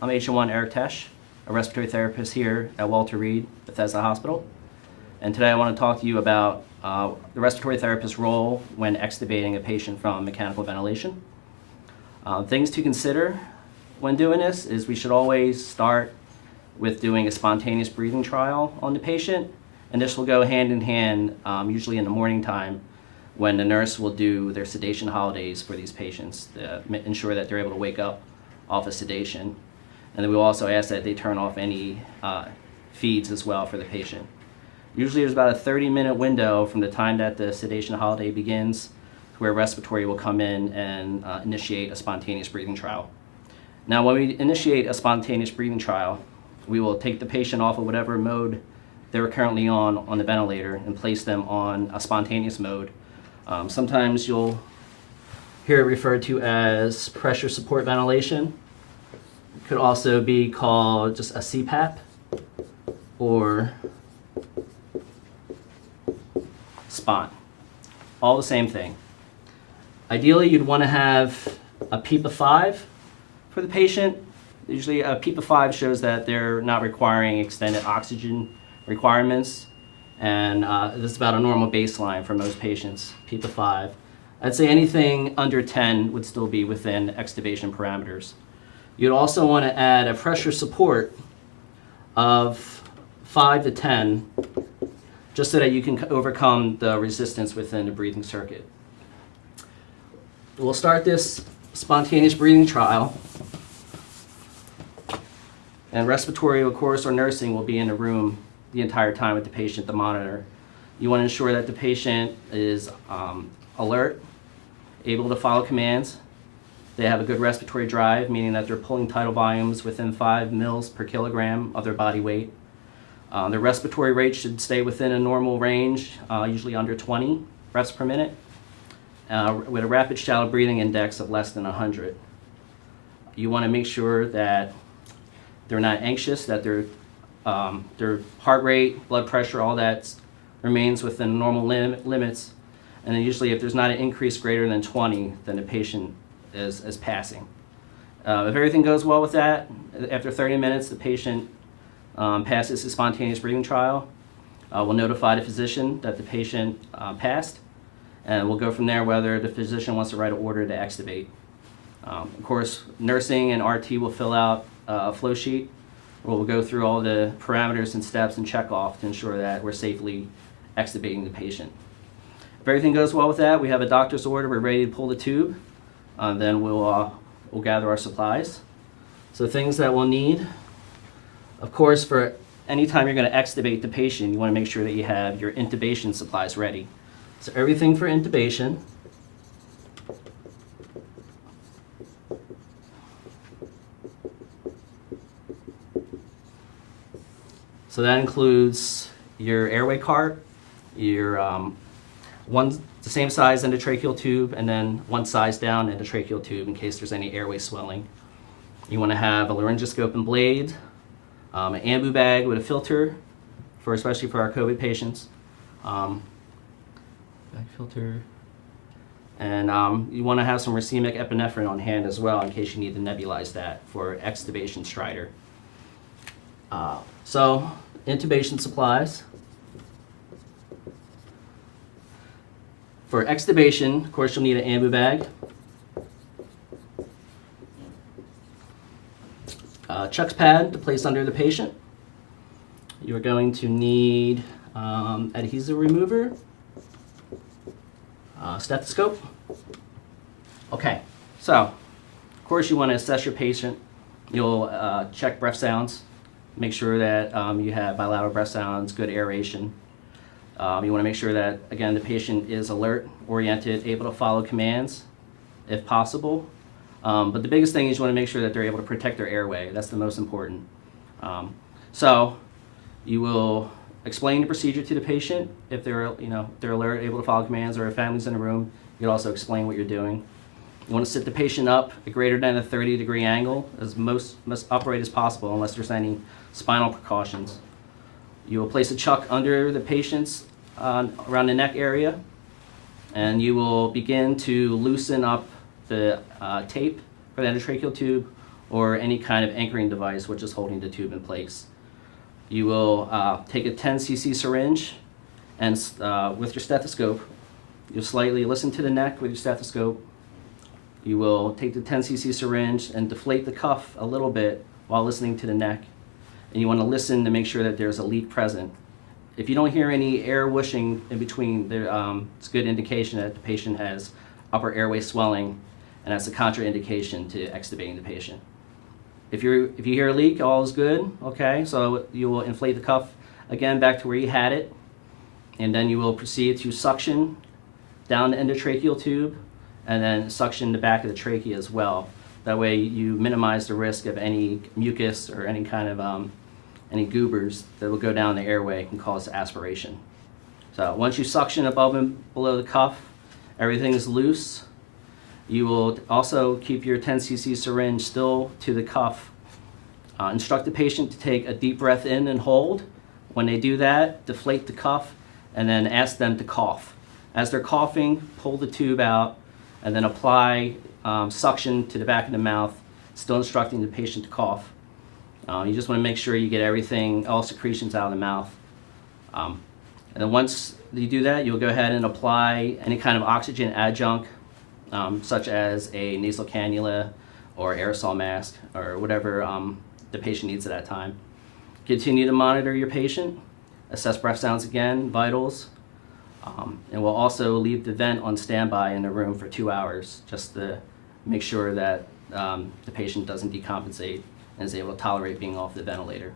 I'm H1 Eric Tesh, a respiratory therapist here at Walter Reed Bethesda Hospital. And today I want to talk to you about the respiratory therapist's role when extubating a patient from mechanical ventilation. Things to consider when doing this is we should always start with doing a spontaneous breathing trial on the patient, and this will go hand in hand, usually in the morning time, when the nurse will do their sedation holidays for these patients to ensure that they're able to wake up off of sedation. And then we'll also ask that they turn off any feeds as well for the patient. Usually there's about a 30-minute window from the time that the sedation holiday begins to where respiratory will come in and initiate a spontaneous breathing trial. Now, when we initiate a spontaneous breathing trial, we will take the patient off of whatever mode they're currently on the ventilator and place them on a spontaneous mode. Sometimes you'll hear it referred to as pressure support ventilation. It could also be called just a CPAP or SPON. All the same thing. Ideally, you'd want to have a PEEP of 5 for the patient. Usually a PEEP of 5 shows that they're not requiring extended oxygen requirements, and this is about a normal baseline for most patients, PEEP of 5. I'd say anything under 10 would still be within extubation parameters. You'd also want to add a pressure support of 5 to 10, just so that you can overcome the resistance within the breathing circuit. We'll start this spontaneous breathing trial, and respiratory, of course, or nursing will be in the room the entire time with the patient, the monitor. You want to ensure that the patient is alert, able to follow commands. They have a good respiratory drive, meaning that they're pulling tidal volumes within 5 mils per kilogram of their body weight. Their respiratory rate should stay within a normal range, usually under 20 breaths per minute, with a rapid shallow breathing index of less than 100. You want to make sure that they're not anxious, that their heart rate, blood pressure, all that remains within normal limits. And then usually if there's not an increase greater than 20, then the patient is passing. If everything goes well with that, after 30 minutes, the patient passes the spontaneous breathing trial. We'll notify the physician that the patient passed, and we'll go from there whether the physician wants to write an order to extubate. Of course, nursing and RT will fill out a flow sheet where we'll go through all the parameters and steps and check off to ensure that we're safely extubating the patient. If everything goes well with that, we have a doctor's order, we're ready to pull the tube. Then we'll gather our supplies. So things that we'll need, of course, for any time you're going to extubate the patient, you want to make sure that you have your intubation supplies ready. So everything for intubation. So that includes your airway cart, your the same size endotracheal tube, and then one size down endotracheal tube in case there's any airway swelling. You want to have a laryngoscope and blade, an ambu bag with a filter, especially for our COVID patients. Bag filter. And you want to have some racemic epinephrine on hand as well in case you need to nebulize that for extubation stridor. So, intubation supplies. For extubation, of course, you'll need an ambu bag, Chuck's pad to place under the patient. You're going to need adhesive remover, stethoscope. Okay, so of course you want to assess your patient. You'll check breath sounds, make sure that you have bilateral breath sounds, good aeration. You want to make sure that, again, the patient is alert, oriented, able to follow commands if possible. But the biggest thing is you want to make sure that they're able to protect their airway. That's the most important. So you will explain the procedure to the patient if they're alert, able to follow commands, or if family's in the room, you'll also explain what you're doing. You want to sit the patient up at greater than a 30-degree angle, as most upright as possible, unless there's any spinal precautions. You will place a chuck under the patient's around the neck area, and you will begin to loosen up the tape for the endotracheal tube or any kind of anchoring device which is holding the tube in place. You will take a 10 cc syringe and with your stethoscope, you'll slightly listen to the neck with your stethoscope. You will take the 10 cc syringe and deflate the cuff a little bit while listening to the neck. And you want to listen to make sure that there's a leak present. If you don't hear any air whooshing in between, it's a good indication that the patient has upper airway swelling, and that's a contraindication to extubating the patient. If you hear a leak, all is good, okay? So you will inflate the cuff again back to where you had it, and then you will proceed to suction down the endotracheal tube, and then suction the back of the trachea as well. That way you minimize the risk of any mucus or any kind of any goobers that will go down the airway and cause aspiration. So once you suction above and below the cuff, everything is loose. You will also keep your 10 cc syringe still to the cuff. Instruct the patient to take a deep breath in and hold. When they do that, deflate the cuff and then ask them to cough. As they're coughing, pull the tube out and then apply suction to the back of the mouth, still instructing the patient to cough. You just want to make sure you get everything, all secretions out of the mouth. And then once you do that, you'll go ahead and apply any kind of oxygen adjunct, such as a nasal cannula or aerosol mask or whatever the patient needs at that time. Continue to monitor your patient, assess breath sounds again, vitals, and we'll also leave the vent on standby in the room for 2 hours just to make sure that the patient doesn't decompensate and is able to tolerate being off the ventilator.